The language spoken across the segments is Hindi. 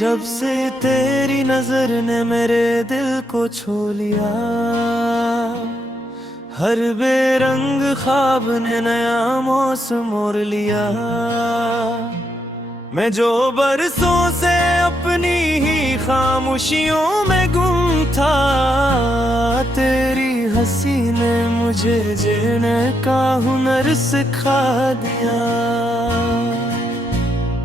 जब से तेरी नजर ने मेरे दिल को छू लिया, हर बेरंग ख्वाब ने नया मौसम मोड़ लिया। मैं जो बरसों से अपनी ही खामोशियों में गुम था, तेरी हंसी ने मुझे जीने का हुनर सिखा दिया।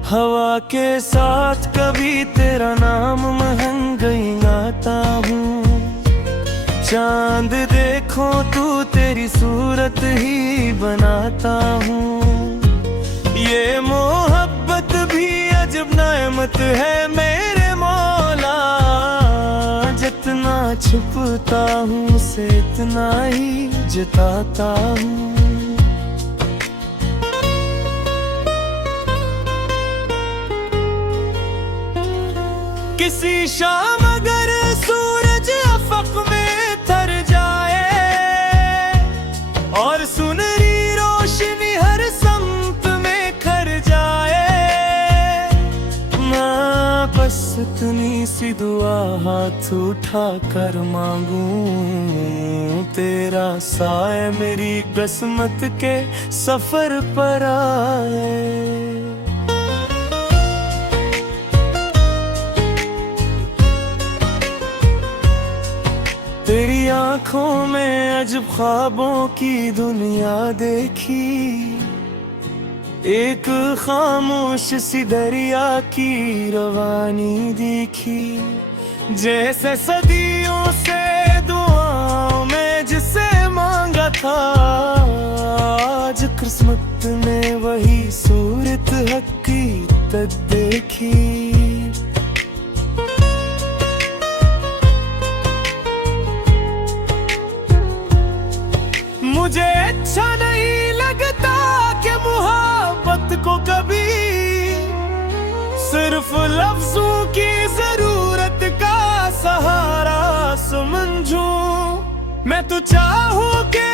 हवा के साथ कभी तेरा नाम महंगाई गाता हूँ, चांद देखो तू तेरी सूरत ही बनाता हूँ। ये मोहब्बत भी अजब नेमत है मेरे मौला, जितना छुपता हूँ उसे इतना ही जताता हूँ। किसी शाम अगर सूरज अफक में तर जाए और सुनहरी रोशनी हर समत में खर जाए, मैं बस इतनी सी दुआ हाथ उठा कर मांगू, तेरा साए मेरी किस्मत के सफर पर आए। तेरी आंखों में अजब ख्वाबों की दुनिया देखी, एक खामोश सी दरिया की रवानी देखी। जैसे सदियों से दुआओं में जिसे मांगा था, आज किस्मत ने वही सूरत हकीकत देखी। मुझे अच्छा नहीं लगता कि मोहब्बत को कभी सिर्फ लफ्जों की जरूरत का सहारा समझूं। मैं तो चाहूं कि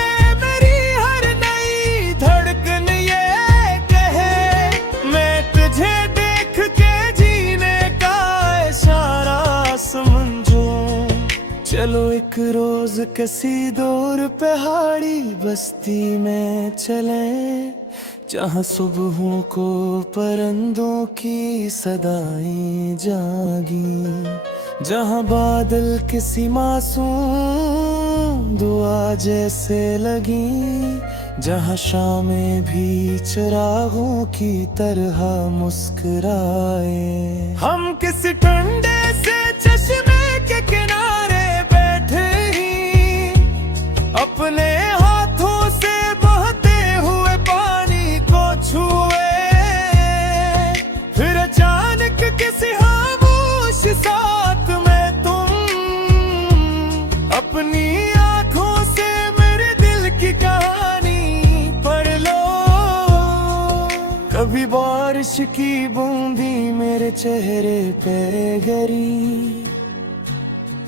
मेरी हर नई धड़कन ये कहे, मैं तुझे देख के जीने का इशारा समझूं। चलो एक रोज किसी दूर पहाड़ी बस्ती में चलें, जहाँ सुबहों को परिंदों की सदाएं जागी, जहाँ बादल किसी मासूम दुआ जैसे लगी, जहाँ शामें भी चिरागों की तरह मुस्कुराए। हम किसी ठंडे से चश्मे के किनारे अपने हाथों से बहते हुए पानी को छुए, फिर अचानक किसी खामोश साथ में तुम अपनी आंखों से मेरे दिल की कहानी पढ़ लो। कभी बारिश की बूंदी मेरे चेहरे पे गिरी,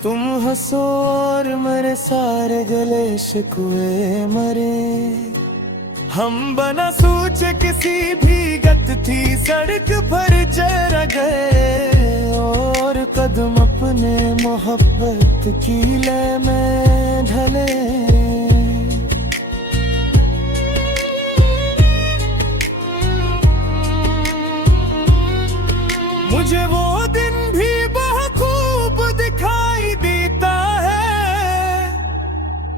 तुम हंसो और मेरे सारे गले शिकवे मरे। हम बना सोचे किसी भीगत थी सड़क पर चढ़ गए, और कदम अपने मोहब्बत की लय में ढले। मुझे वो दिन भी बहुत खूब दिखाई देता है,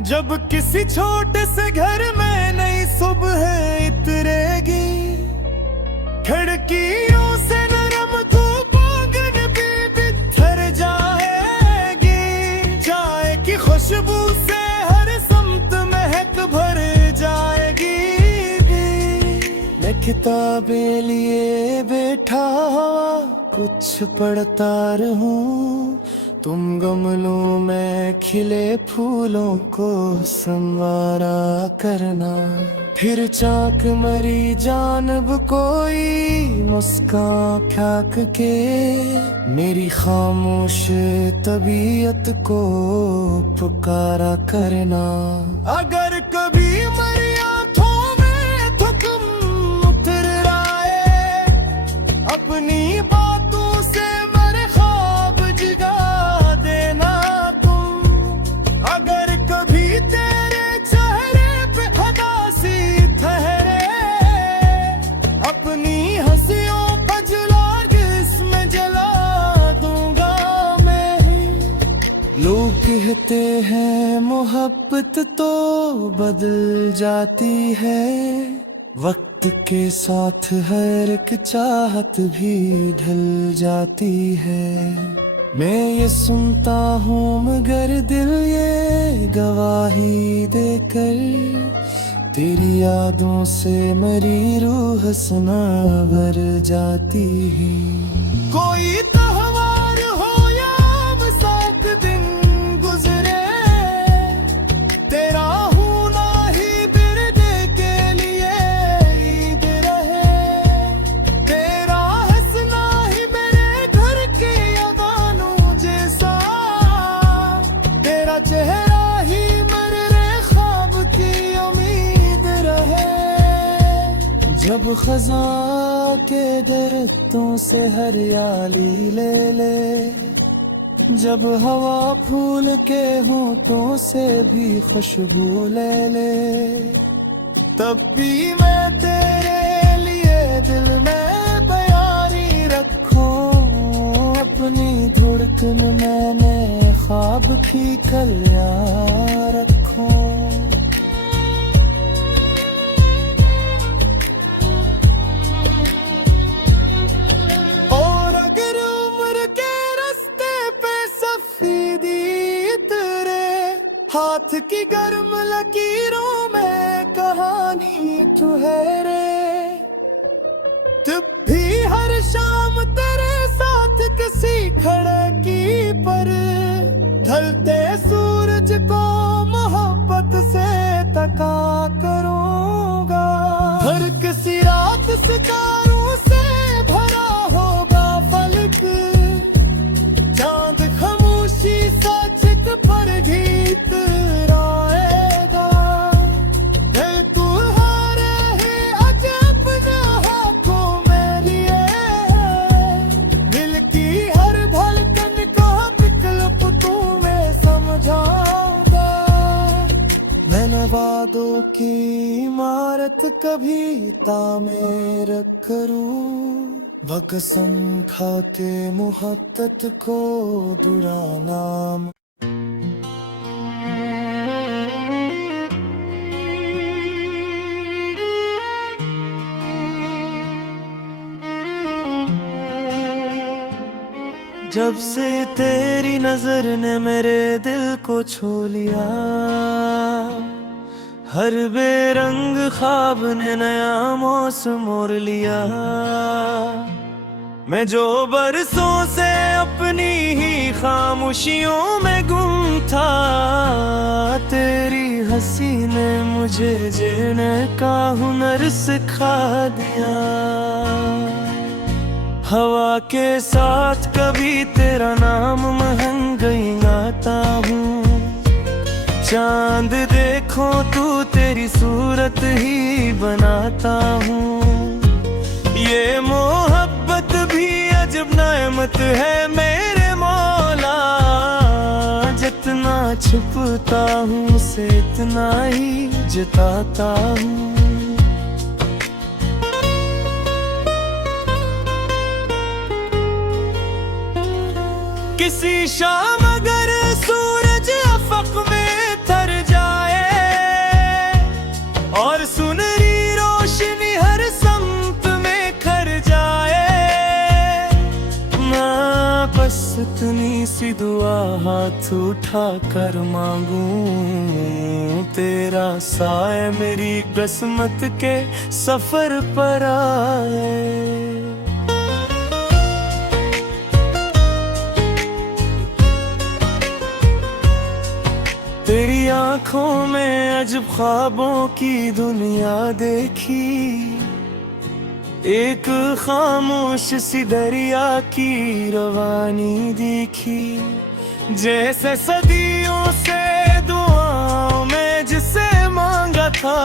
जब किसी छोटे से घर में नई सुबह इतरेगी। खिड़कियों से नरम धूप आंगन भी बिखर जाएगी, चाय की खुशबू से हर समत महक भर जाएगी। मैं किताबें लिए बैठा कुछ पढ़ता रहूं, तुम गमलों में खिले फूलों को संवारा करना। फिर चाक मरी जानब कोई मुस्कान फेंक के मेरी खामोश तबीयत को पुकारा करना। अगर कभी मेरी आंखों में थुकम उतर आए, अपनी बातों से मेरे लोग कहते हैं मोहब्बत तो बदल जाती है, वक्त के साथ हर एक चाहत भी ढल जाती है। मैं ये सुनता हूँ मगर दिल ये गवाही देकर, तेरी यादों से मेरी रूह सनवर जाती है। कोई त्योहार हो या बरसात दिन गुजरे, तेरा होना ही बिरदे के लिए ईद रहे। तेरा हंसना ही मेरे घर के अदानों जैसा, तेरा चेहरा ही मेरे ख्वाब की उम्मीद रहे। जब खजा के दरख्तों से हरियाली ले ले, जब हवा फूल के होठों से भी खुशबू ले ले, तब भी मैं तेरे लिए दिल में बयारी रखूं। अपनी धड़कन मैंने ख्वाब की कलियां रखूं। हाथ की गर्म लकीरों में कहानी ठहरे, तब भी हर शाम तेरे साथ किसी खिड़की पर ढलते सूरज को मोहब्बत से तका करूंगा। हर किसी रात सितारों से भरा होगा फलक, चांद खामोशी सा चित पर गीत राएगा। है तू हारे ही आज अपना हाथों में लिए, दिल की हर धड़कन का विकल्प तुम्हें समझाऊंगा। मैंने वादों की इमारत कभी तामीर करूं, कसम खा के मोहब्बत को दुरा नाम। जब से तेरी नजर ने मेरे दिल को छू लिया, हर बेरंग ख्वाब ने नया मौसम मोड़ लिया। मैं जो बरसों से अपनी ही खामोशियों में गुम था, तेरी हंसी ने मुझे जीने का हुनर सिखा दिया। हवा के साथ कभी तेरा नाम महंगाई गाता हूँ, चांद देखो तू तेरी सूरत ही बनाता हूँ। ये मोहब्बत भी अजब नेमत है मेरे मौला, जितना छुपता हूँ उसे इतना ही जताता हूँ। किसी शाम अगर सूरज अफक में थर जाए और सुनहरी रोशनी हर समत में खर जाए, मैं बस इतनी सी दुआ हाथ उठा कर मांगूं, तेरा साए मेरी किस्मत के सफर पर आए। तेरी आंखों में अजब ख्वाबों की दुनिया देखी, एक खामोश सी दरिया की रवानी दिखी। जैसे सदियों से दुआओं में जिसे मांगा था,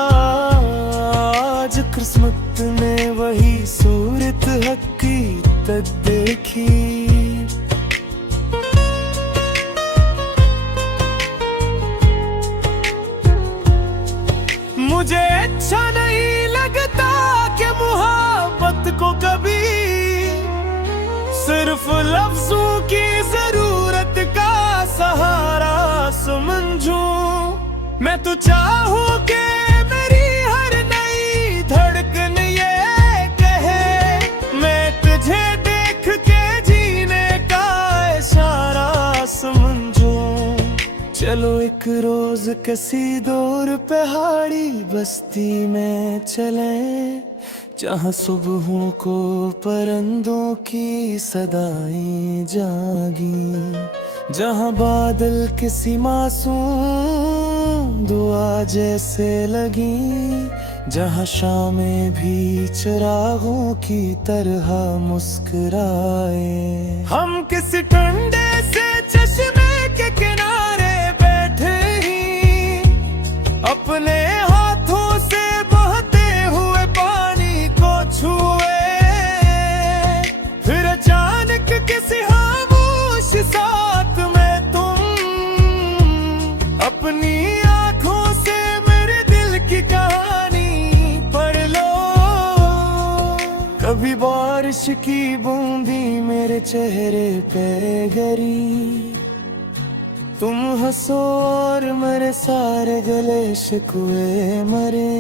आज किस्मत ने वही सूरत हकीकत देखी। मुझे अच्छा नहीं लगता कि मोहब्बत को कभी सिर्फ लफ्जों की जरूरत का सहारा मैं तो चाहूं कि मेरी हर नई धड़कन ये कहे, मैं तुझे देख के जीने का इशारा समझूं। चलो एक रोज किसी दूर पहाड़ी बस्ती में चले, जहाँ सुबहों को परिंदों की सदाएं जागी, जहाँ बादल किसी मासूम दुआ जैसे लगी, जहाँ शामें भी चिरागों की तरह मुस्कुराए। हम किसी ठंडे से चश्मे के किनारे बैठे ही अपने हाथों से बहते हुए पानी को छुए, फिर अचानक किसी खामोश साथ में तुम अपनी आंखों से मेरे दिल की कहानी पढ़ लो। कभी बारिश की बूंदी मेरे चेहरे पे गिरी, तुम हंसो और मेरे सारे गले शिकवे मरे।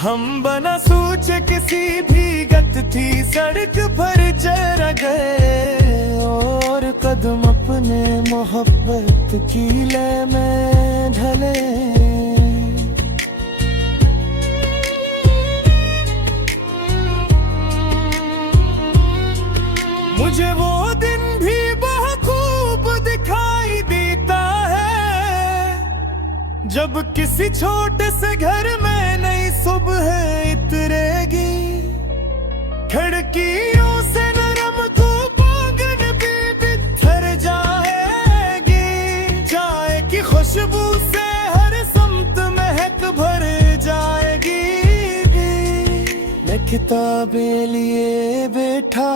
हम बना सोचे किसी भीगत थी सड़क पर चढ़ गए, और कदम अपने मोहब्बत की लय में ढले। मुझे वो दिन भी बहुत खूब दिखाई देता है, जब किसी छोटे से घर में नई सुबह इतरेगी, खिड़कियों से नरम धूप आंगन भी बिखर जाएगी, चाय की खुशबू से हर समत महक भर जाएगी। मैं किताबें लिए बैठा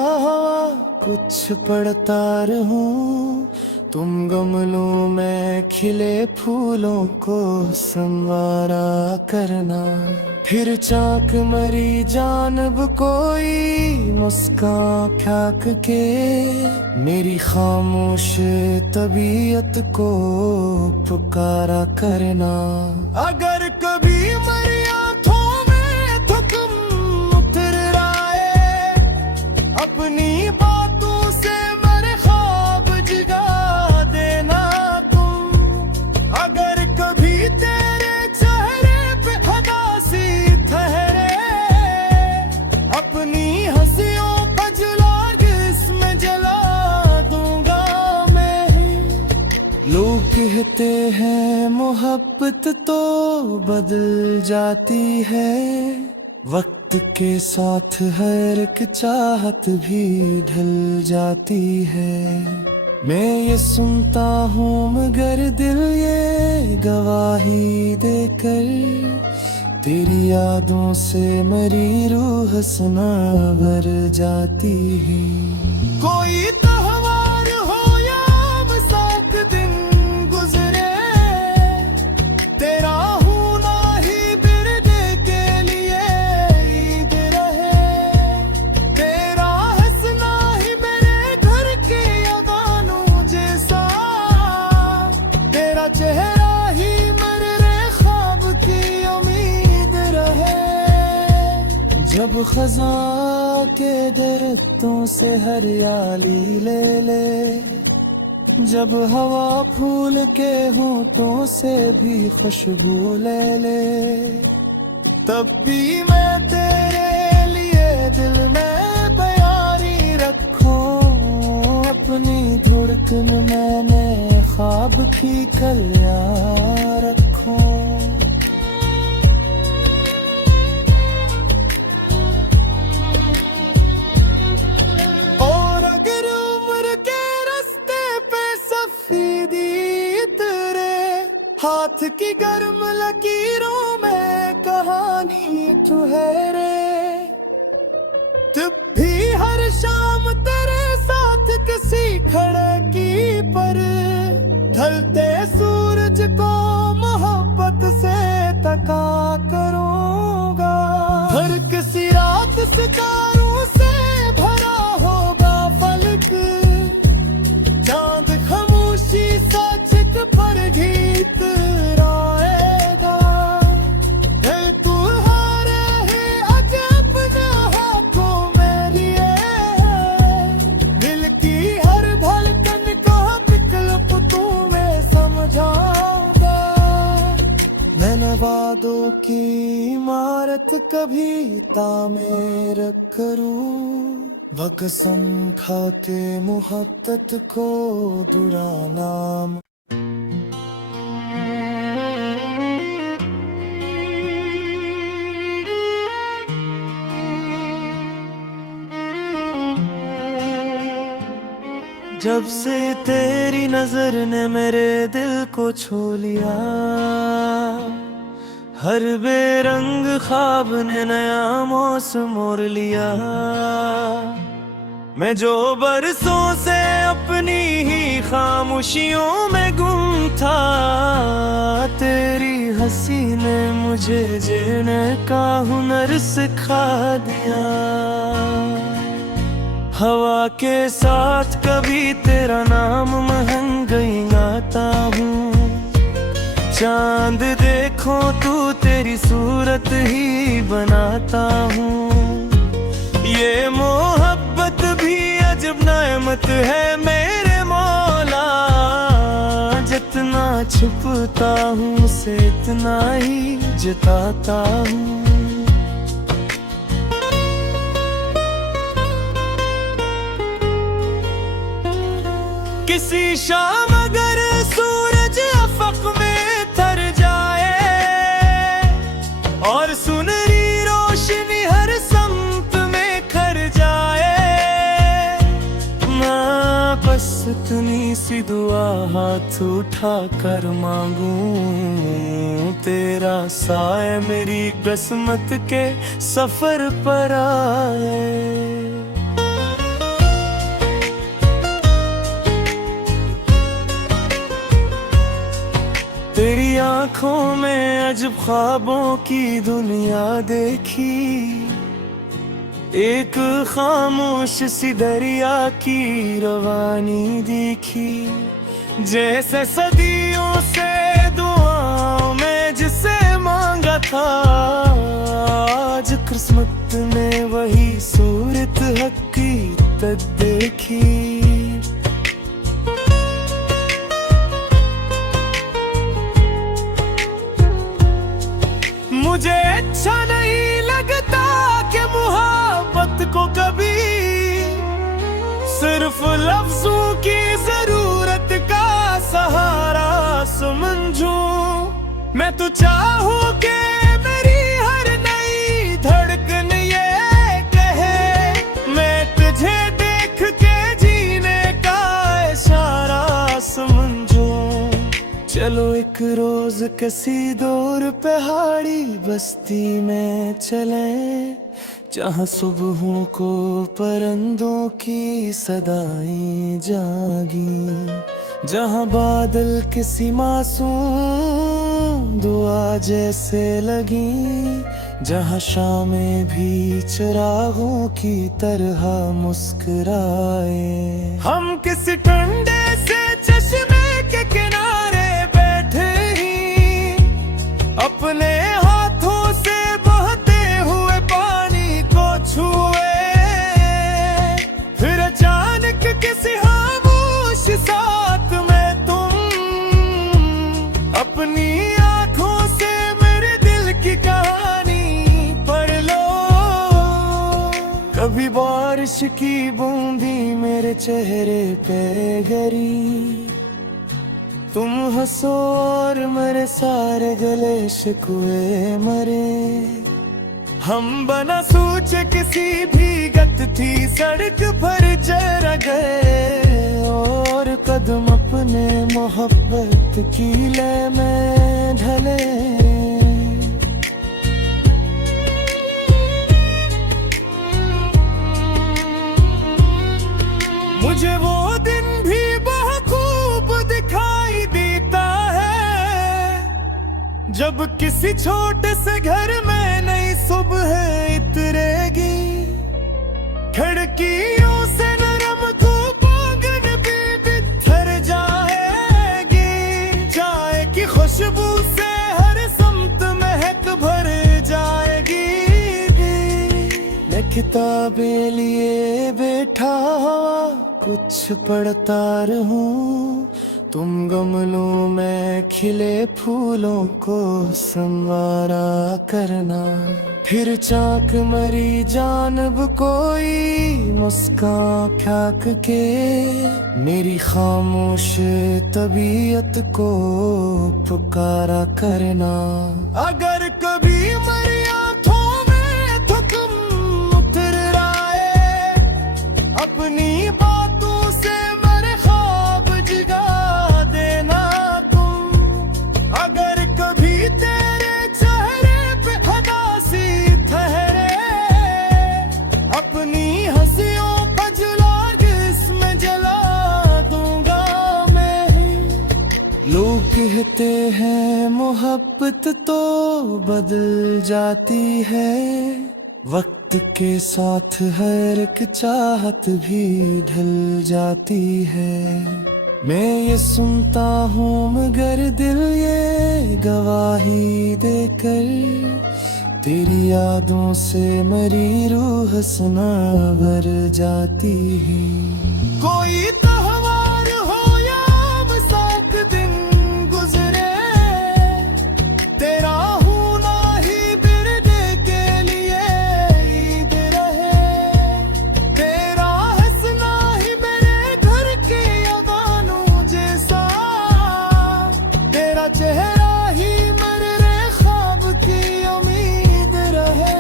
कुछ पढ़ता रहूं, तुम गमलों में खिले फूलों को संवारा करना, फिर चाक मरी जानब कोई मुस्कान फेंक के मेरी खामोश तबीयत को पुकारा करना। अगर कभी मेरी आंखों में थुकम उतर आए, अपनी बातों से मेरे ख्वाब जगा देना तुम। अगर कभी तेरे चेहरे पे उदासी ठहरे, अपनी हंसियों का जला इसमें जला दूंगा मैं। लोग कहते हैं मोहब्बत तो बदल जाती है, वक्त के साथ हर एक चाहत भी ढल जाती है। मैं ये सुनता हूँ मगर दिल ये गवाही देकर, तेरी यादों से मेरी रूह सना भर जाती है। कोई त्योहार हो या बरसात दिन गुजरे, तेरा होना ही बिरदे के लिए ईद रहे, तेरा हंसना ही मेरे घर के अदानों जैसा, तेरा चेहरा ही मेरे ख्वाब की उम्मीद रहे। जब खज़ां के दरख्तों से हरियाली ले ले, जब हवा फूल के होठों से भी खुशबू ले ले, तब भी मैं तेरे लिए दिल में बयारी रखूं। अपनी धड़कन मैंने ख्वाब की कलियां रखूं। और अगर उम्र के रास्ते पे सफेदी इतरे, हाथ की गर्म लकीरों में कहानी ठहरे, तब भी हर शाम तेरे साथ किसी खिड़की पर ढलते सूरज को मोहब्बत से तका करूंगा। हर किसी रात सितारों से भरा होगा फलक, चांद खामोशी सा छिप पर गीत रा वादों की इमारत कभी तामीर करूं, व कसम खा के मोहब्बत को बुरा नाम। जब से तेरी नजर ने मेरे दिल को छू लिया, हर बेरंग ख्वाब ने नया मौसम मोड़ लिया। मैं जो बरसों से अपनी ही खामोशियों में गुम था, तेरी हंसी ने मुझे जीने का हुनर सिखा दिया। हवा के साथ कभी तेरा नाम महंगाई गाता हूँ, चांद देखो तू तेरी सूरत ही बनाता हूँ। ये मोहब्बत भी अजब नेमत है मेरे मौला, जितना छुपता हूँ उसे इतना ही जताता हूँ। किसी शाम अगर सूरज अफक में तर जाए और सुनहरी रोशनी हर समत में खर जाए, मैं बस इतनी सी दुआ हाथ उठा कर मांगूं, तेरा साए मेरी किस्मत के सफर पर आए। तेरी आंखों में अजब ख्वाबों की दुनिया देखी, एक खामोश सी दरिया की रवानी देखी। जैसे सदियों से दुआओं में जिसे मांगा था, आज किस्मत ने वही सूरत हकीकत देखी। मुझे अच्छा नहीं लगता कि मोहब्बत को कभी सिर्फ लफ्जों की जरूरत का सहारा समझूं। मैं तो चाहूं कि मेरी हर नई धड़कन ये कहे, मैं तुझे देख के जीने का इशारा समझूं। चलो एक रोज किसी दूर पहाड़ी बस्ती में चलें, जहाँ सुबहों को परिंदों की सदाएं जागी, जहाँ बादल किसी मासूम दुआ जैसे लगी, जहाँ शामें भी चिरागों की तरह मुस्कुराए। हम किसी ठंडे से चश्मे के किनारे अपने हाथों से बहते हुए पानी को छुए, फिर अचानक किसी खामोश साथ में तुम अपनी आंखों से मेरे दिल की कहानी पढ़ लो। कभी बारिश की बूंदी मेरे चेहरे पे गिरी, तुम हंसो और मेरे सारे गले शिकवे मरे। हम बना सोचे किसी भीगत थी सड़क पर चढ़ गए, और कदम अपने मोहब्बत की लय में ढले। मुझे वो दिन भी बहुत खूब दिखाई देता है, जब किसी छोटे से घर में नई सुबह इतरेगी। खिड़कियों से नरम धूप आंगन भी बिखर जाएगी, चाय की खुशबू से हर समत महक भर जाएगी। मैं किताबें लिए बैठा कुछ पढ़ता रहूं, तुम गमलों में खिले फूलों को संवारा करना, फिर चाक मरी जानब कोई मुस्कान फेंक के मेरी खामोश तबीयत को पुकारा करना। अगर कभी मेरी आंखों में थुकम उतर आए, अपनी बातों से मेरे ख्वाब जगा देना तुम। अगर कभी तेरे चेहरे पे उदासी ठहरे, अपनी हंसियों का जला जिसमें जला दूंगा मैं। लोग कहते हैं मोहब्बत तो बदल जाती है, वक्त के साथ हर एक चाहत भी ढल जाती है। मैं ये सुनता हूँ मगर दिल ये गवाही देकर, तेरी यादों से मेरी रूह सना भर जाती है। कोई त्योहार हो या बरसात दिन गुजरे, तेरा होना ही बिरदे के लिए ईद रहे। तेरा हंसना ही मेरे घर के अगानों जैसा, तेरा चेहरा ही मेरे ख्वाब की उम्मीद रहे।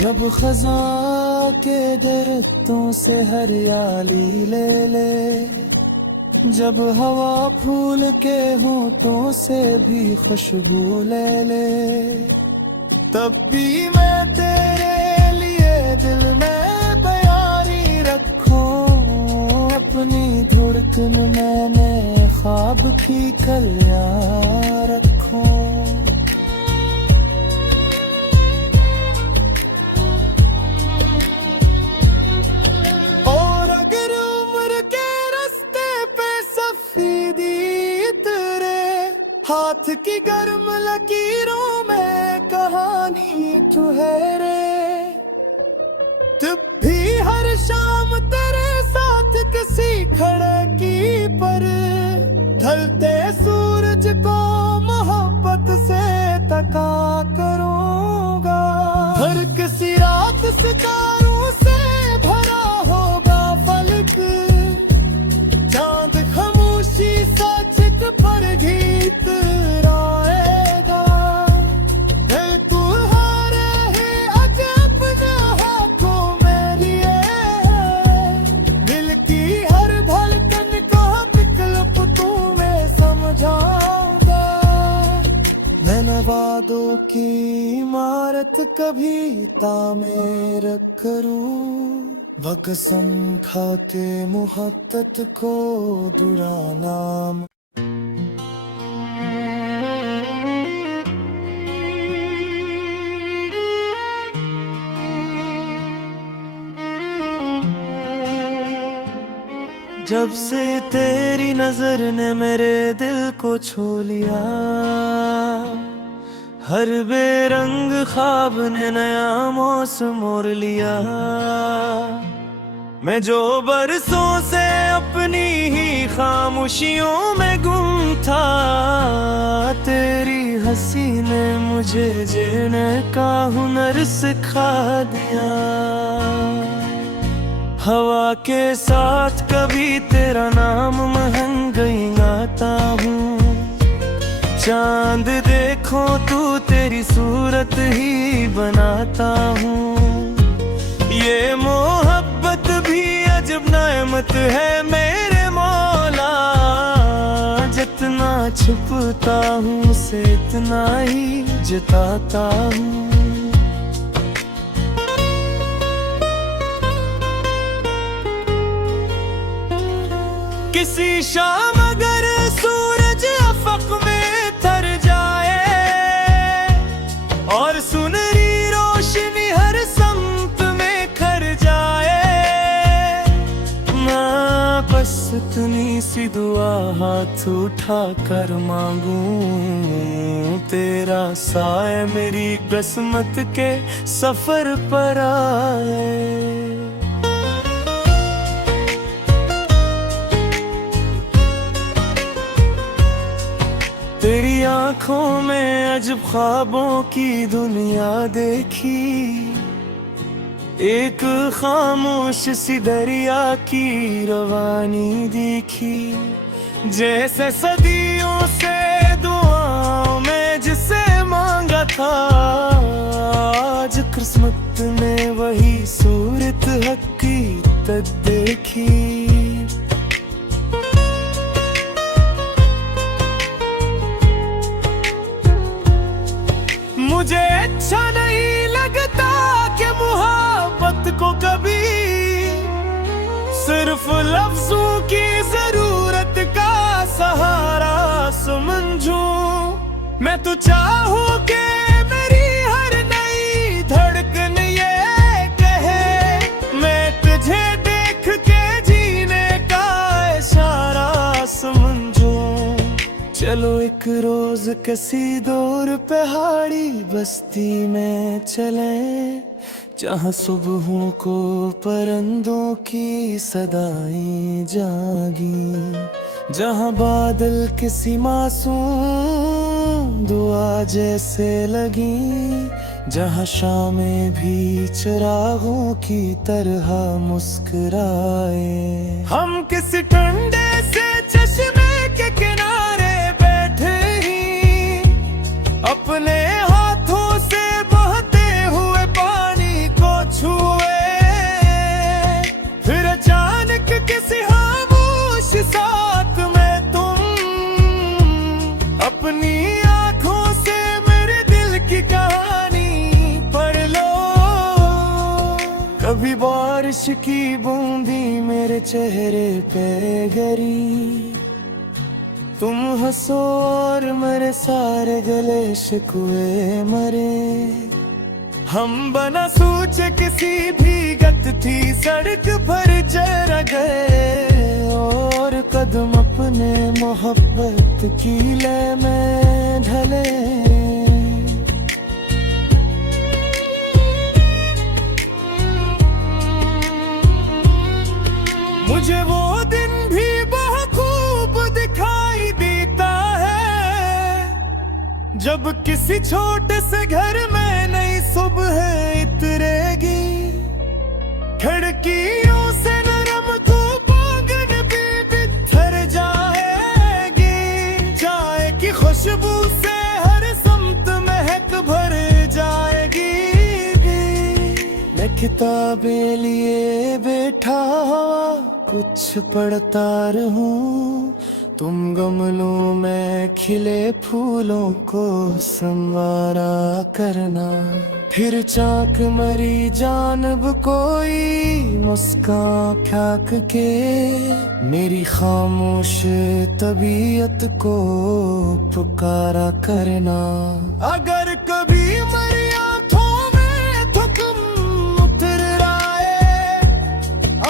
जब खज़ां के दरख्तों से हरियाली ले ले, जब हवा फूल के होठों से भी खुशबू ले ले, तब भी मैं तेरे लिए दिल में तैयारी रखूं। अपनी धड़कन मैंने ख्वाब की कलियां रखूं। और अगर उम्र के रास्ते पे सफेदी उतरे, हाथ की गर्म लकीरों में कहानी ठहरे, तब भी हर शाम तेरे साथ किसी खिड़की पर ढलते सूरज को मोहब्बत से तका करूंगा। हर किसी रात सितारों से भरा होगा फलक, चांद खामोशी सा चित पर गीत गाएगा। है तू हारे ही आज अपने हाथों में लिए, दिल की हर धड़कन का विकल्प तुम्हें समझाऊंगा। मैं न वादों की इमारत कभी तामीर करूं, व कसम खा के मोहब्बत को दुरा नाम। जब से तेरी नजर ने मेरे दिल को छू लिया, हर बेरंग ख्वाब ने नया मौसम मोड़ लिया। मैं जो बरसों से अपनी ही खामोशियों में गुम था, तेरी हंसी ने मुझे जीने का हुनर सिखा दिया। हवा के साथ कभी तेरा नाम महंगाई गाता हूँ, चांद देखो तू तेरी सूरत ही बनाता हूँ। ये मोहब्बत भी अजब नेमत है मेरे मौला, जितना छुपता हूँ उसे इतना ही जताता हूँ। किसी शाम अगर सूरज अफक में तर जाए, और सुनहरी रोशनी हर समत में खर जाए, मैं बस इतनी सी दुआ हाथ उठा कर मांगूं, तेरा साए मेरी किस्मत के सफर पर आए। तेरी आंखों में अजब ख्वाबों की दुनिया देखी, एक खामोश सी दरिया की रवानी दिखी। जैसे सदियों से दुआओं में जिसे मांगा था, आज किस्मत ने वही सूरत हकीकत देखी। मुझे अच्छा नहीं लगता कि मोहब्बत को कभी सिर्फ लफ्जों की जरूरत का सहारा समझूं। मैं तो चाहूं कि मेरी हर नई धड़कन ये कहे, मैं तुझे देख के जीने का इशारा समझूं। चलो एक रोज किसी दूर पहाड़ी बस्ती में चलें, जहाँ सुबहों को परिंदों की सदाएं जागी, जहाँ बादल किसी मासूम दुआ जैसे लगी, जहाँ शामें भी चिरागों की तरह मुस्कुराए। हम किसी ठंडे से चश्मे के किनारे बैठे ही अपने हाथों से बहते हुए पानी को छुए, फिर अचानक किसी खामोश साथ में तुम अपनी आंखों से मेरे दिल की कहानी पढ़ लो। कभी बारिश की बूंदी मेरे चेहरे पे गिरी, तुम हंसो और मेरे सारे गले शिकवे मरे। हम बना सोचे किसी भीगत थी सड़क पर जरा गए, और कदम अपने मोहब्बत की लय में ढले। मुझे वो दिन भी बहुत खूब दिखाई देता है, जब किसी छोटे से घर में नई सुबह इतरेगी। खिड़कियों से नरम धूप आंगन भी बिखर जाएगी, चाय की खुशबू से हर समत महक भर जाएगी। मैं किताबें लिए बैठा कुछ पढ़ता रहूं, तुम गमलों में खिले फूलों को संवारा करना। फिर चाक मरी जानब कोई मुस्कान फेंक के मेरी खामोश तबीयत को पुकारा करना। अगर कभी मेरी आंखों में थुकम उतर आए,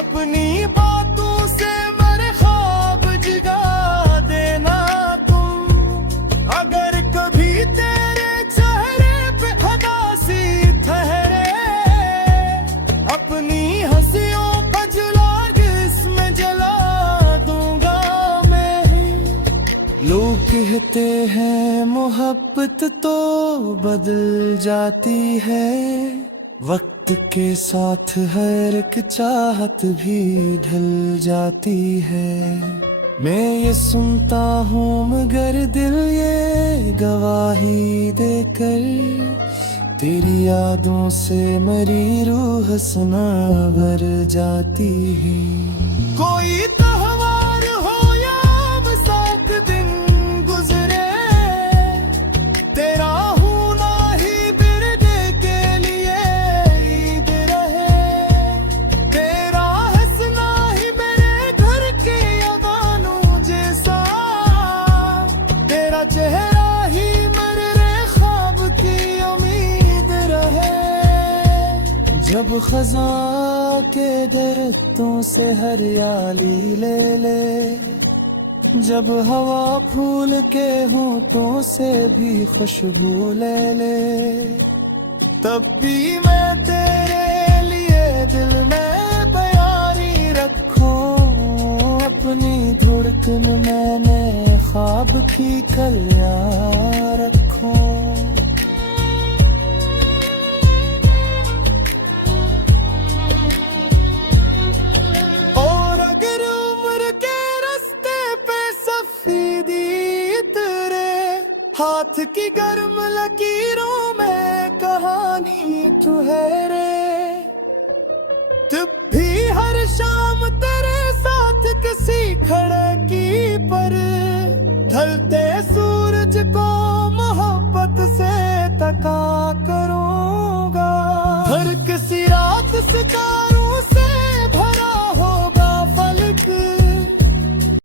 अपनी बातों से मेरे ख्वाब जगा देना तुम। अगर कभी तेरे चेहरे पे उदासी ठहरे, अपनी हंसियों का जला इसमें जला दूंगा मैं। लोग कहते हैं मोहब्बत तो बदल जाती है, वक्त के साथ हर एक चाहत भी ढल जाती है। मैं ये सुनता हूँ मगर दिल ये गवाही देकर, तेरी यादों से मेरी रूह सना भर जाती है। कोई त्योहार हो या बरसात दिन गुजरे, तेरा होना ही बिरदे के लिए ईद रहे। तेरा हंसना ही मेरे घर के अगानों जैसा, तेरा चेहरा ही मेरे ख्वाब की उम्मीद रहे। जब खज़ां के दरख्तों से हरियाली ले ले, जब हवा फूल के होठों से भी खुशबू ले ले, तब भी मैं तेरे लिए दिल में बयानी रखूं। अपनी धड़कन मैंने ख्वाब सुखी कल्याण रखो। और अगर उम्र के रास्ते पे सफेदी तेरे हाथ की गर्म लकीरों में कहानी ठहरे, तब भी हर शाम तेरे साथ किसी खड़े की पर ढलते सूरज को मोहब्बत से तका करूंगा। हर